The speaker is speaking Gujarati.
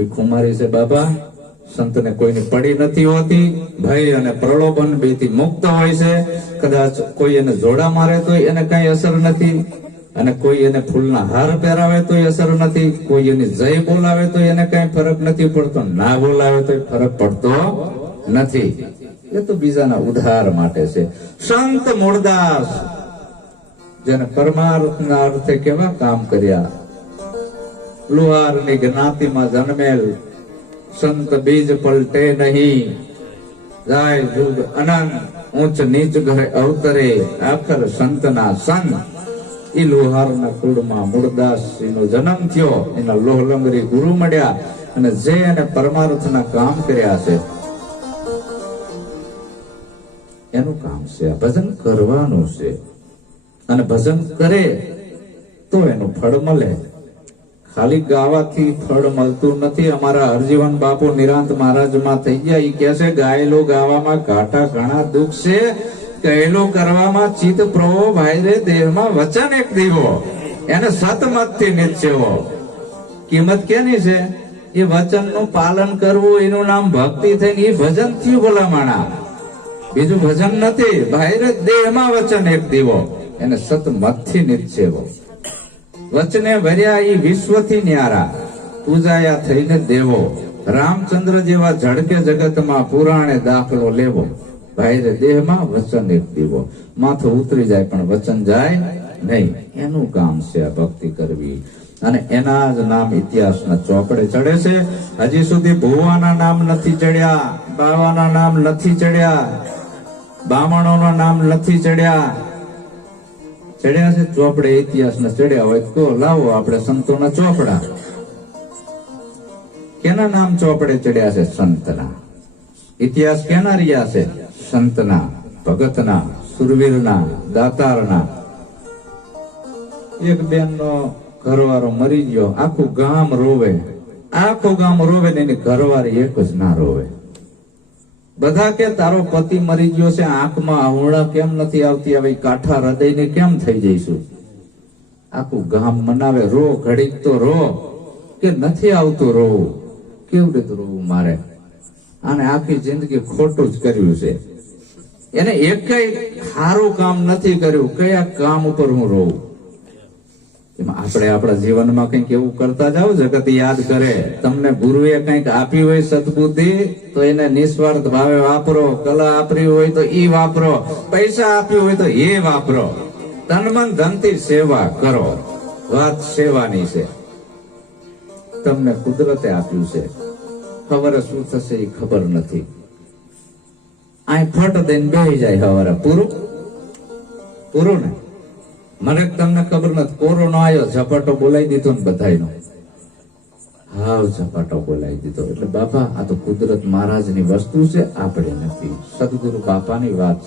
આવી ખુમારી છે બાબા. સંતને કોઈની પડી નથી હોતી, ભય અને પ્રલોભન બેથી મુક્ત હોય છે. કદાચ કોઈ એને જોડા મારે તો એને કઈ અસર નથી, અને કોઈ એને ફૂલના હાર પહેરાવે તો અસર નથી, કોઈ એની જય બોલાવે તો એને કઈ ફરક નથી પડતો, ના બોલાવે તો ફરક પડતો નથી. એ તો બીજાના ઉદ્ધાર માટે છે. સંત મૂળદાસ જેને પરમાર્થના અર્થે કેવા કામ કર્યા. લુહારની જ્ઞાતિમાં જન્મેલ સંત બીજ પલટે નહીં, જાય જુગ અનંત, ઊંચ નીચ ઘરે અવતરે, આખર સંતના સંત. એ લુહારના કુળમાં મૂળદાસજીનો જન્મ થયો, એના લોહલંગરી ગુરુ મળ્યા, અને જે એને પરમાર્થના કામ કર્યા છે એનું કામ છે આ ભજન કરવાનું છે. અને ભજન કરે તો એનું ફળ મળે. ખાલી ગાવાથી ફળ મળતું નથી. અમારા હરજીવન બાપુ નિરાંત મહારાજમાં થઈ ગયા. એ કહે છે ગાયેલું ગાવામાં ઘાટા ઘણા દુઃખ છે, કહેલું કરવામાં ચિત્ત પ્રવો ભાઈ રે, દેહમાં વચન એક દીવો, એને સતમતથી નિશ્ચેવો. કિંમત કેની છે? એ વચનનું પાલન કરવું, એનું નામ ભક્તિ થઈને એ ભજન થયું ભલામણા, બીજું ભજન નથી. ભાઈ રે દેહમાં વચન એક દીવો, એને સતમતથી નિશ્ચેવો. વચને ભર્યા ઈ વિશ્વથી ન્યારા, પૂજાયા થઈને દેવો. રામચંદ્ર જેવા ઝડકે જગતમાં, પુરાણે દાખલો લેવો. ભાઈ રે દેહમાં વચન એક દીવો. માથું ઉતરી જાય પણ વચન જાય નહીં. એનું કામ છે આ ભક્તિ કરવી. અને એના જ નામ ઇતિહાસના ચોપડે ચડે છે. હજી સુધી ભુવાના નામ નથી ચડ્યા, બાવાના નામ નથી ચડ્યા, બામણોના નામ નથી ચડ્યા. ચડ્યા છે ચોપડે ઇતિહાસના ચડ્યા હોય તો લાવો આપણે સંતોના ચોપડા. કેના નામ ચોપડે ચડ્યા છે? સંતના. ઇતિહાસ કેના રહ્યા છે? સંતના, ભગતના, સુરવીરના, દાતારના. એક બેન નો ઘરવાળો મરી ગયો, આખું ગામ રોવે, આખું ગામ રોવે ને એની ઘરવાળી એક જ ના રોવે. બધા કે તારો પતિ મરી ગયો છે, આંખમાં આહુડા કેમ નથી આવતી, હવે કાઠા હૃદયને કેમ થઈ જઈશું? આખું ગામ મનાવે, રો ઘડીક તો રો, કે નથી આવતું રોવું. કેવું રીતે રોવું મારે? આને આખી જિંદગી ખોટું જ કર્યું છે, એને એક સારું કામ નથી કર્યું, કયા કામ ઉપર હું રોવું? આપણે આપણા જીવનમાં કંઈક એવું કરતા જાઓ, જગત યાદ કરે. તમને ગુરુએ કંઈક આપી હોય સદબુદ્ધિ તો એને નિસ્વાર્થ ભાવે વાપરો. કલા આપી હોય તો ઈ વાપરો, પૈસા આપ્યું હોય તો એ વાપરો. તન મન ધનથી સેવા કરો. વાત સેવાની છે. તમને કુદરતે આપ્યું છે, ખબર શું થશે એ ખબર નથી. આ ફટ દઈને બેહી જાય હવારે, પૂરું પૂરું ને. મને તમને ખબર નથી, કોરોના આવ્યો, ઝપાટો બોલાવી દીધો ને બધાયનો. હાવ ઝપાટો બોલાવી દીધો. એટલે બાપા આ તો કુદરત મહારાજની વસ્તુ છે, આપણે નથી. સદગુરુ બાપાની વાત.